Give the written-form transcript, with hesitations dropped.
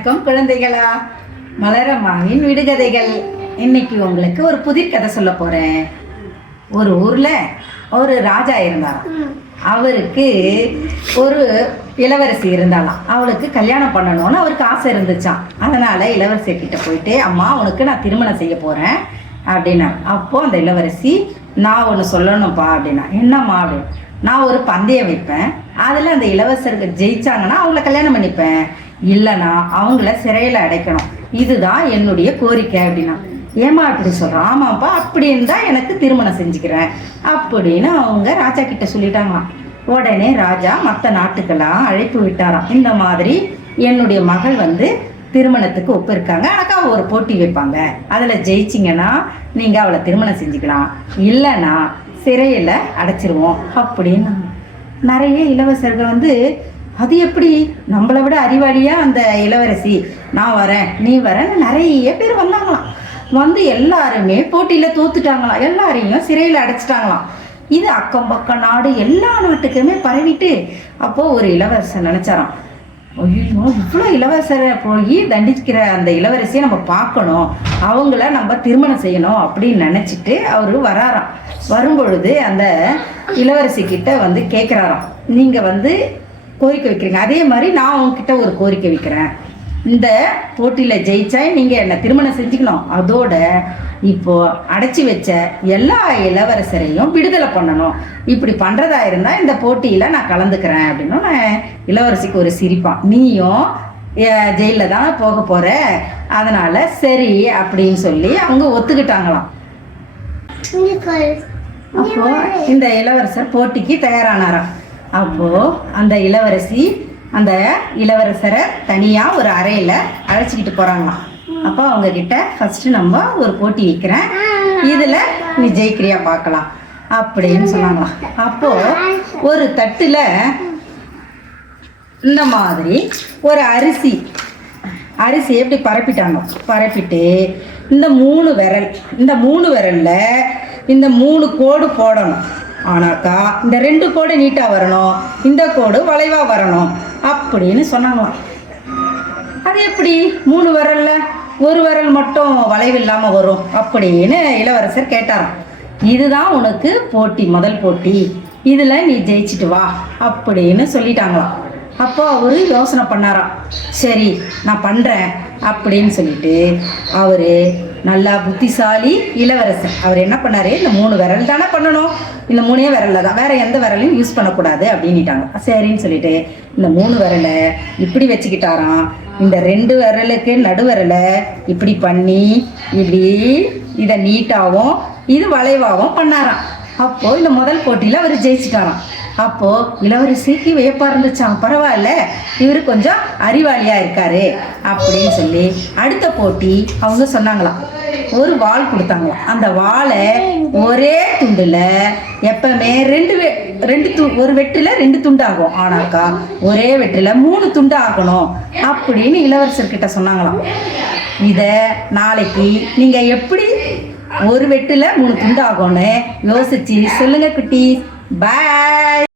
வணக்கம் குழந்தைகளா. மலரம்மாவின் விடுகதைகள். இன்னைக்கு உங்களுக்கு ஒரு புதிர் கதை சொல்ல போறேன். ஒரு ஊர்ல ஒரு ராஜா இருந்தாராம். அவருக்கு ஒரு இளவரசி இருந்தாலாம். அவளுக்கு கல்யாணம் பண்ணணும்னு அவருக்கு ஆசை இருந்துச்சான். அதனால இளவரசி கிட்ட போயிட்டு, அம்மா உனக்கு நான் திருமணம் செய்ய போறேன் அப்படின்னா. அப்போ அந்த இளவரசி, நான் ஒன்று சொல்லணும்ப்பா அப்படின்னா. என்னம்மா அப்படின்னு. நான் ஒரு பந்தயம் வைப்பேன், அதில் அந்த இளவரசர்கள் ஜெயிச்சாங்கன்னா அவங்கள கல்யாணம் பண்ணிப்பேன், இல்லைனா அவங்கள சிறையில் அடைக்கணும், இதுதான் என்னுடைய கோரிக்கை அப்படின்னா. ஏமா இப்படி சொல்கிறோம்? ஆமாப்பா, அப்படின்னு தான் எனக்கு திருமணம் செஞ்சுக்கிறேன் அப்படின்னு அவங்க ராஜா கிட்ட சொல்லிட்டாங்களாம். உடனே ராஜா மற்ற நாட்டுக்கெல்லாம் அழைப்பு விட்டாராம். இந்த மாதிரி என்னுடைய மகள் திருமணத்துக்கு ஒப்பிருக்காங்க, எனக்கு அவள் ஒரு போட்டி வைப்பாங்க, அதில் ஜெயிச்சிங்கன்னா நீங்கள் அவளை திருமணம் செஞ்சுக்கலாம், இல்லைன்னா சிறையில் அடைச்சிருவோம் அப்படின்னு. நிறைய இளவரசர்கள் அது எப்படி, நம்மளை விட அறிவாளியா அந்த இளவரசி, நான் வரேன் நீ வரேன்னு நிறைய பேர் வந்தாங்களாம். எல்லாருமே போட்டியில் தோத்துட்டாங்களாம், எல்லாரையும் சிறையில் அடைச்சிட்டாங்களாம். இது அக்கம் பக்கம் நாடு எல்லா நாட்டுக்குமே பரவிட்டு. அப்போது ஒரு இளவரசர் நினச்சாராம், ஐயோ இவ்வளோ இளவரசரை போய் தண்டிக்கிற அந்த இளவரசியை நம்ம பார்க்கணும், அவங்கள நம்ம திருமணம் செய்யணும் அப்படின்னு நினச்சிட்டு அவர் வராராம். வரும்பொழுது அந்த இளவரசி கிட்ட கேட்குறாராம், நீங்கள் கோரிக்கை வைக்கிறீங்க, அதே மாதிரி நான் உங்ககிட்ட ஒரு கோரிக்கை வைக்கிறேன். இந்த போட்டியில் ஜெயிச்சா நீங்கள் என்னை திருமணம் செஞ்சுக்கணும், அதோட இப்போது அடைச்சி வச்ச எல்லா இளவரசரையும் விடுதலை பண்ணணும், இப்படி பண்ணுறதா இருந்தால் இந்த போட்டியில் நான் கலந்துக்கிறேன் அப்படின்னு. நான் இளவரசிக்கு ஒரு சிரிப்பான், நீயும் ஜெயிலில் தான் போக போகிற, அதனால் சரி அப்படின்னு சொல்லி அவங்க ஒத்துக்கிட்டாங்களாம். அப்போ இந்த இளவரசர் போட்டிக்கு தயாரானாராம். அப்போ அந்த இளவரசி அந்த இளவரசரை தனியாக ஒரு அறையில் அழைச்சிக்கிட்டு போகிறாங்களாம். அப்போ அவங்க கிட்ட ஃபஸ்ட்டு நம்ம ஒரு போட்டி வைக்கிறேன், இதில் நீ ஜெயிக்கிறியா பார்க்கலாம் அப்படின்னு சொன்னாங்களாம். அப்போது ஒரு தட்டில் இந்த மாதிரி ஒரு அரிசி எப்படி பரப்பிட்டாங்க, பரப்பிட்டு இந்த 3 விரலில் இந்த 3 கோடு போடணும், ஆனாக்கா இந்த 2 கோடு நீட்டாக வரணும், இந்த கோடு வளைவாக வரணும் அப்படின்னு சொன்னாங்களாம். அது எப்படி 3 விரலில் ஒரு விரல் மட்டும் வளைவு இல்லாமல் வரும் அப்படின்னு இளவரசர் கேட்டாராம். இதுதான் உனக்கு போட்டி, முதல் போட்டி, இதில் நீ ஜெயிச்சிட்டு வா அப்படின்னு சொல்லிட்டாங்களாம். அப்போ அவர் யோசனை பண்ணாராம், சரி நான் பண்ணுறேன் அப்படின்னு சொல்லிட்டு அவர் நல்லா புத்திசாலி இளவரசர். அவர் என்ன பண்ணார், இந்த 3 விரல் தானே பண்ணணும், இந்த 3 விரலில் தான், வேறு எந்த விரலையும் யூஸ் பண்ணக்கூடாது அப்படின்ட்டாங்க. சரின்னு சொல்லிட்டு இந்த 3 விரலை இப்படி வச்சுக்கிட்டாராம். இந்த 2 விரலுக்கு நடுவிரலை இப்படி பண்ணி இப்படி இதை நீட்டாகவும் இது வளைவாகவும் பண்ணாராம். அப்போது இந்த முதல் போட்டியில் அவர் ஜெயிச்சிட்டாராம். அப்போது இளவரசிக்கு வியப்பாக இருந்துச்சான், பரவாயில்ல இவர் கொஞ்சம் அறிவாளியாக இருக்காரு அப்படின்னு சொல்லி. அடுத்த போட்டி அவங்க சொன்னாங்களாம், ஒரு வாள் கொடுத்தாங்களாம். அந்த வாளை ஒரே துண்டில் எப்பவுமே ஒரு வெட்டில் 2 துண்டு ஆகும், ஆனாக்கா ஒரே வெட்டில் 3 துண்டு ஆகணும் அப்படின்னு இளவரசர்கிட்ட சொன்னாங்களாம். இதை நாளைக்கு நீங்கள் எப்படி ஒரு வெட்டில் 3 துண்டு ஆகும்னு யோசிச்சு சொல்லுங்க குட்டி. பாய்.